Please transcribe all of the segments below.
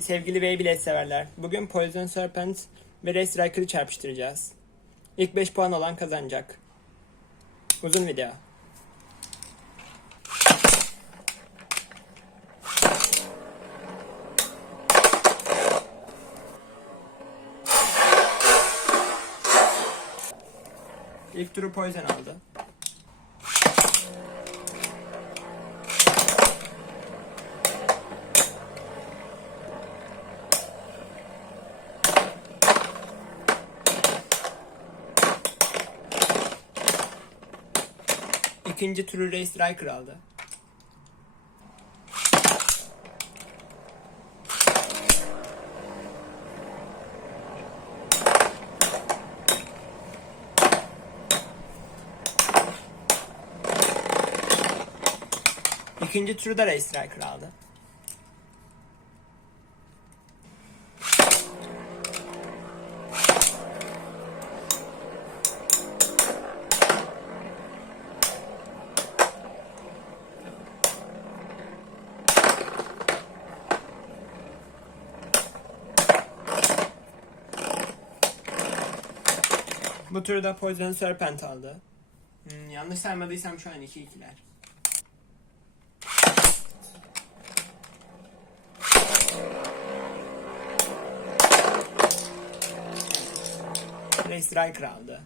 Sevgili Beyblade severler, bugün Poison Serpent ve Race Striker'ı çarpıştıracağız. İlk 5 puan olan kazanacak. Uzun video. İlk turu Poison aldı. İkinci turu Race Striker aldı. İkinci turu da Race Striker aldı. Bu turda Poison Serpent aldı. Hmm, yanlış saymadıysam şu an 2-2'ler. Race Striker aldı.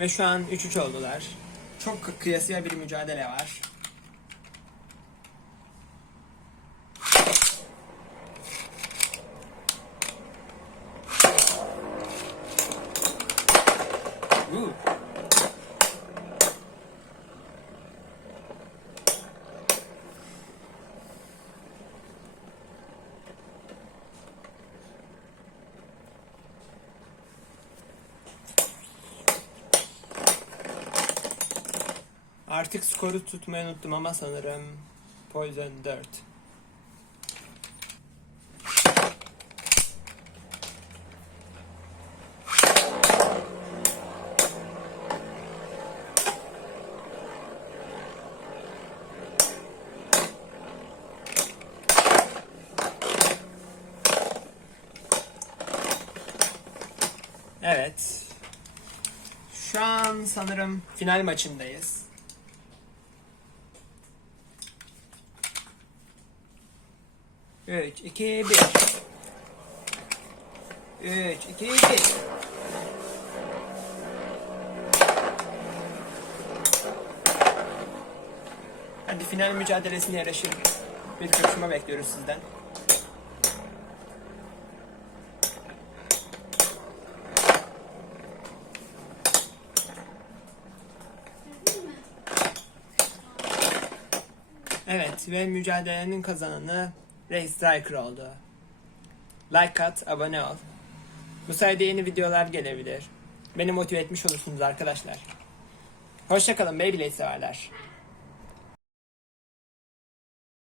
Ve şu an 3-3 oldular. Çok kıyasıya bir mücadele var. Artık skoru tutmayı unuttum ama sanırım Poison 4. Evet. Şu an sanırım final maçındayız. Üç, iki, bir. Üç, iki, bir. Hadi final mücadelesine yaraşır bir kapışma bekliyoruz sizden. Evet ve mücadelenin kazananı Ray Striker oldu. Like at, abone ol. Bu sayede yeni videolar gelebilir. Beni motive etmiş olursunuz arkadaşlar. Hoşçakalın Beyblade severler.